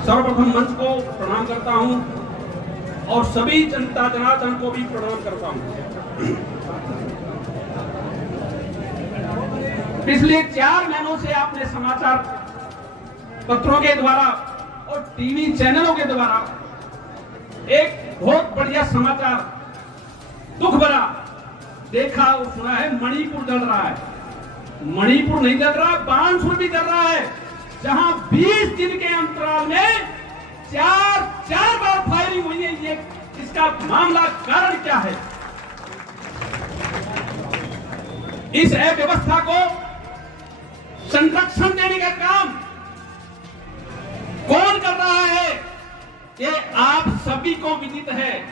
सर्वप्रथम मंच को प्रणाम करता हूं और सभी जनता जनार्दन को भी प्रणाम करता हूं। पिछले 4 महीनों से आपने समाचार पत्रों के द्वारा और टीवी चैनलों के द्वारा एक बहुत बढ़िया समाचार दुख भरा देखा और सुना है। मणिपुर जल रहा है। मणिपुर नहीं जल रहा, बानसूर भी जल रहा है, जहां 20 दिन के अंतराल में 4 बार फायरिंग हुई है। ये इसका मामला कारण क्या है? इस अव्यवस्था को संरक्षण देने का काम कौन कर रहा है, ये आप सभी को विदित है,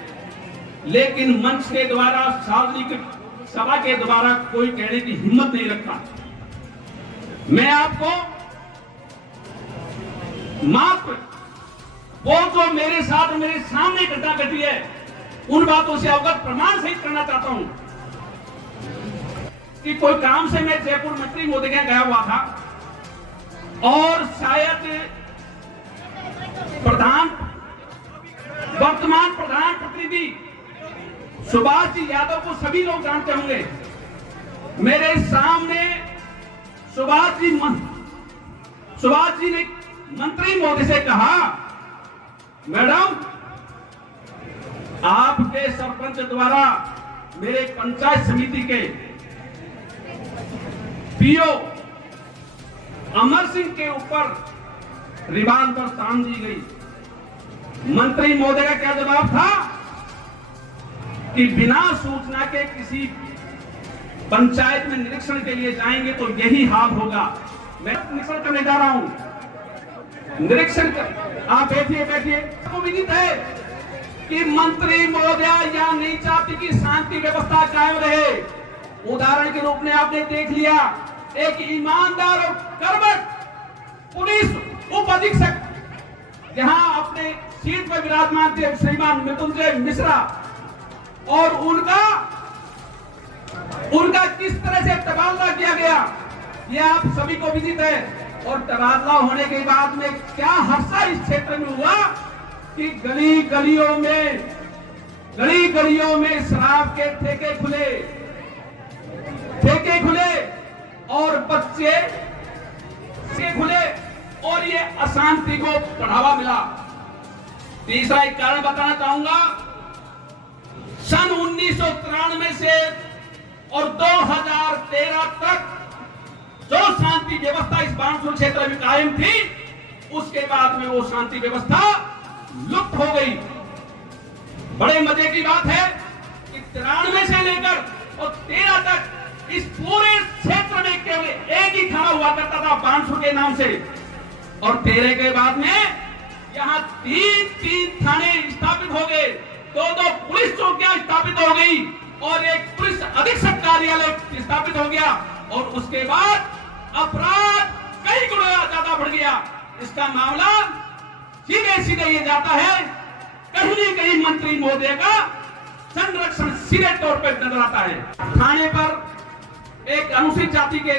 लेकिन मंच के द्वारा, सार्वजनिक सभा के द्वारा कोई कहने की हिम्मत नहीं रखता। मैं आपको मात्र वो जो मेरे साथ मेरे सामने घटना घटी है उन बातों से अवगत प्रमाण सहित करना चाहता हूं कि कोई काम से मैं जयपुर मंत्री महोदय के गया हुआ था और शायद वर्तमान प्रधान प्रतिनिधि सुभाष जी यादव को सभी लोग जानते होंगे। मेरे सामने सुभाष जी ने मंत्री महोदय से कहा, मैडम आपके सरपंच द्वारा मेरे पंचायत समिति के पीओ अमर सिंह के ऊपर रिवाल्वर तान दी गई। मंत्री महोदय का क्या जवाब था कि बिना सूचना के किसी पंचायत में निरीक्षण के लिए जाएंगे तो यही हाल होगा। मैं निरीक्षण करने जा रहा हूं। निरीक्षण कर, आप बैठिए। आपको विदित है कि मंत्री महोदय यह नहीं चाहती कि शांति व्यवस्था कायम रहे। उदाहरण के रूप में आपने देख लिया, एक ईमानदार और कर्मठ पुलिस उप अधीक्षक जहां अपने सीट पर विराजमान थे श्रीमान मृत्युंजय मिश्रा, और उनका किस तरह से तबादला किया गया यह आप सभी को विदित है। और तबादला होने के बाद में क्या हादसा इस क्षेत्र में हुआ कि गली गलियों में शराब के ठेके खुले और बच्चे से खुले और ये अशांति को बढ़ावा मिला। तीसरा एक कारण बताना चाहूंगा, सन 1993 से और 2013 तक जो शांति व्यवस्था इस बानसूर क्षेत्र में कायम थी, उसके बाद में वो शांति व्यवस्था लुप्त हो गई। बड़े मजे की बात है कि 93 से लेकर और 13 तक इस पूरे क्षेत्र में केवल एक ही थाना हुआ करता था बानसूर के नाम से, और 13 के बाद में यहाँ 3 थाने स्थापित हो गए, 2 पुलिस चौकियां स्थापित हो गई और एक पुलिस अधीक्षक कार्यालय स्थापित हो गया, और उसके बाद अपराध कई गुना ज्यादा बढ़ गया। इसका मामला सीधे ये जाता है, कहीं न कहीं मंत्री महोदय का संरक्षण सीधे तौर पर नजर आता है। थाने पर एक अनुसूचित जाति के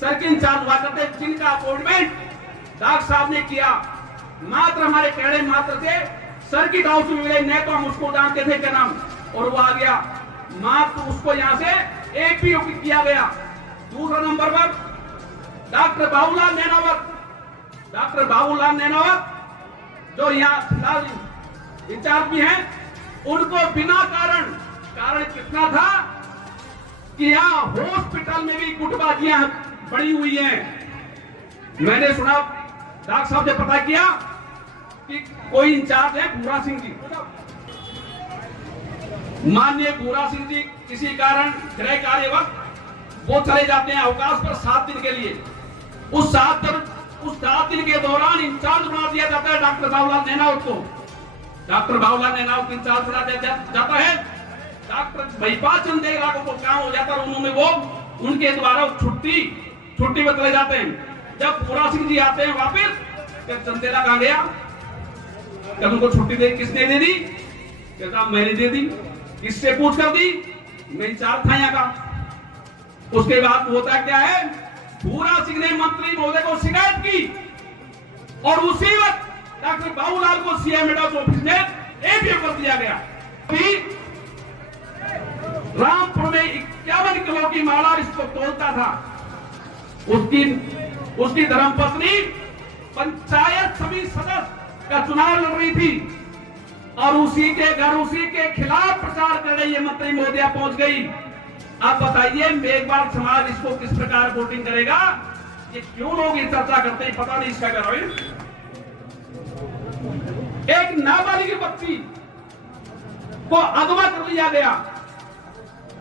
सर्किल इंचार्ज हुआ करते, जिनका अपॉइंटमेंट डॉक्टर साहब ने किया, मात्र हमारे कहने मात्र से सर्किट हाउस में मिले, नहीं तो हम उसको जानते थे क्या नाम, और वो आ गया, मात्र उसको यहां से एपीओ किया गया। दूसरा नंबर पर डॉक्टर बाबूलाल नैनावत जो यहाँ फिलहाल इंचार्ज भी हैं, उनको बिना कारण कितना था कि यहाँ हॉस्पिटल में भी गुटबाजियां बढ़ी हुई हैं। मैंने सुना, डॉक्टर साहब ने पता किया कि कोई इंचार्ज है भूरा सिंह जी, माननीय भूरा सिंह जी किसी कारण गृह कार्य वक्त वो चले जाते हैं अवकाश पर 7 दिन के लिए। उस 7 दिन के दौरान इंचार्ज बना दिया जाता है डॉक्टर बाबूलाल नैनावत को। डॉक्टर बाबूलाल नैनावत इंचार्ज बना दिया जाता है। डॉक्टर महिपाल चंद देवरा को काम हो जाता है, उन्होंने वो उनके द्वारा छुट्टी में चले जाते हैं। जब भूरा सिंह जी आते हैं वापिस, चंदेला कहां गया, जब उनको छुट्टी किसने दे दी, कहता मैंने दे दी। किससे पूछ कर दी, मैं इंचार्ज था यहाँ का। उसके बाद होता क्या है, भूरा सिंह ने मंत्री महोदय को शिकायत की और उसी वक्त डॉक्टर बाबूलाल को सीएम हेड ऑफिस में एपीओ कर दिया गया। भी रामपुर में 51 किलो की माला इसको तोलता था। उसकी धर्मपत्नी पंचायत समिति सदस्य का चुनाव लड़ रही थी और उसी के घर उसी के खिलाफ प्रचार कर रही है मंत्री महोदया पहुंच गई। आप बताइए मेघवाल समाज इसको किस प्रकार वोटिंग करेगा? ये क्यों लोग ये चर्चा करते हैं, पता नहीं इसका क्या है। एक नाबालिग बच्ची को अगवा कर लिया गया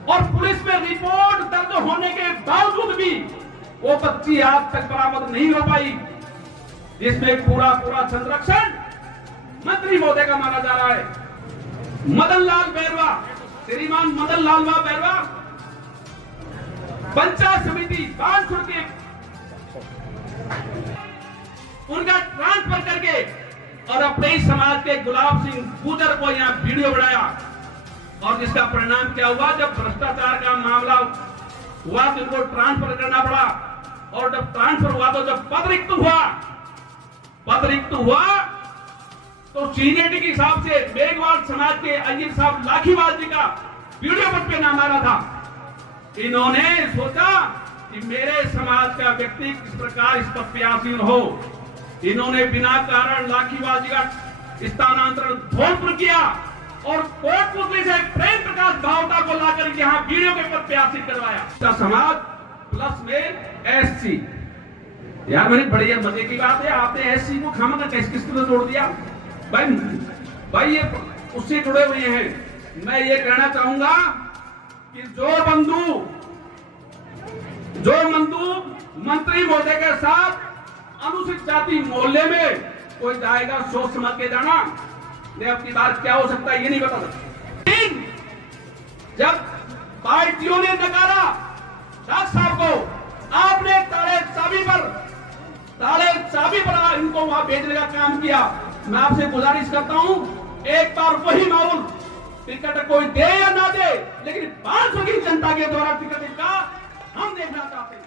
और पुलिस में रिपोर्ट दर्ज होने के बावजूद भी वो बच्ची आज तक बरामद नहीं हो पाई, जिसमें पूरा संरक्षण मंत्री महोदय का माना जा रहा है। मदन लाल बैरवा, श्रीमान मदन लाल बैरवा पंचायत समिति बानसूर के उनका ट्रांसफर करके और अपने ही समाज के गुलाब सिंह गुजर को यहां वीडियो बनाया और जिसका परिणाम क्या हुआ, जब भ्रष्टाचार का मामला हुआ तो इनको ट्रांसफर करना पड़ा और जब ट्रांसफर हुआ तो जब पद रिक्त हुआ तो सीनियरिटी के हिसाब से मेघवाल समाज के अय्यर साहब लाखीवाल जी का वीडियो बच पे नाम आ रहा था। इन्होंने सोचा कि मेरे समाज का व्यक्ति किस प्रकार इस पर आसीन हो। इन्होंने बिना कारण लाखीवाल जी का स्थानांतरण धौलपुर किया और कोटपुतली से प्रेम प्रकाश भावता को लाकर यहां वीडियो के पद पे आसीन करवाया। समाज प्लस में एससी, यार मेरी बढ़िया मजे की बात है, आपने एससी को खामा का किस तरह जोड़ दिया? भाई ये उससे जुड़े हुए हैं। मैं ये कहना चाहूंगा कि जो बंधु मंत्री महोदय के साथ अनुसूचित जाति मोहल्ले में कोई जाएगा, सोच समझ के जाना, नहीं अपनी बात क्या हो सकता है ये नहीं बता सकता। जब पार्टियों ने नकारा राज साहब को, आपने ताले चाबी पर इनको वहां भेजने का काम किया। मैं आपसे गुजारिश करता हूं, एक बार वही माहौल टिकट कोई दे या ना दे, लेकिन 500 की जनता के द्वारा टिकट का हम देखना चाहते हैं।